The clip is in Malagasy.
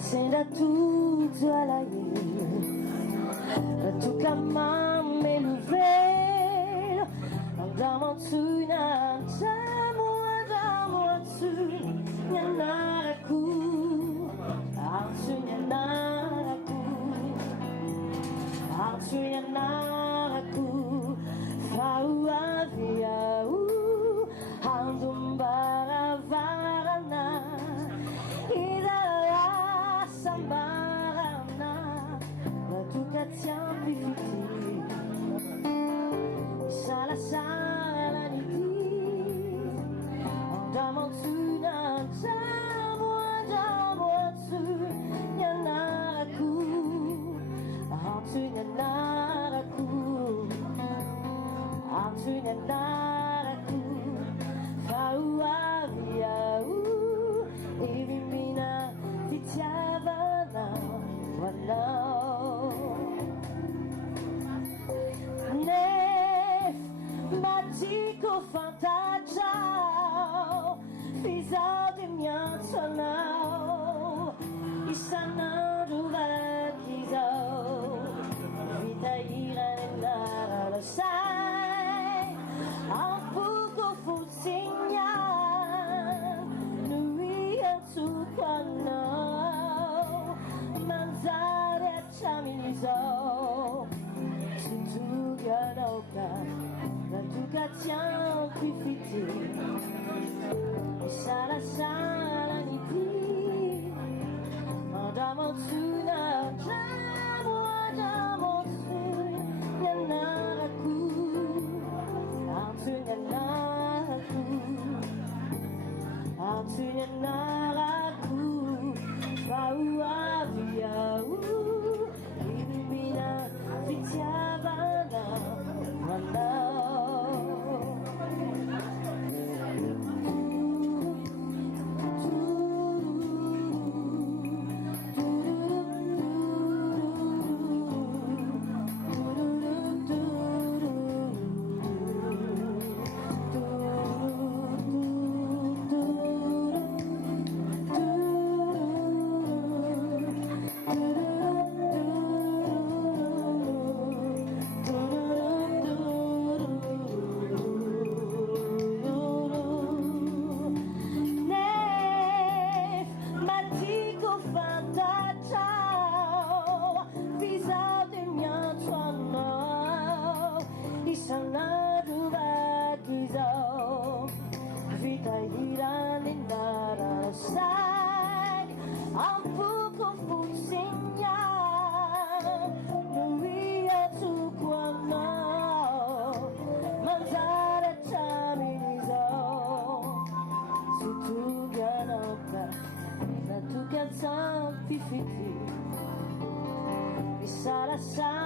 sera tutto all'aria, tocca a me il velo, andiamo su, andiamo su, Nyanaku, Ansu Nyanaku, Ansu Nyanaku, Fauavia, Handumbara Varana, Idara Sambarana, la Tucatia Pifiti, Sala Sala Niti, Andiamo su, andiamo su, Nyanaku, Ansu Nyanaku, Ansu Nyanaku, Fauavia, Irimina, Titiavana, Wanao. Nef, Matiko Fantajao, Fizao de Miantanao, Isana Duvakizao, Vita Irena la Sai, Ampuko Fusinya, Nuia Tukano, Manzare Chamizo, Situganoka, Natukatia Pifiti, Sala Sala Niti, Andiamo su, andiamo su, Nyanaku, Ansu Nyanaku, Ansu Nyanaku, Fauavia, Ilumina, Fitiavana, Wanao. Vita Iranina Sai, Ampuko Fusinya, Nuia Tukwano, Manzare Chamizo, Situganoka, Natukatia Pifiti, Isala Sai.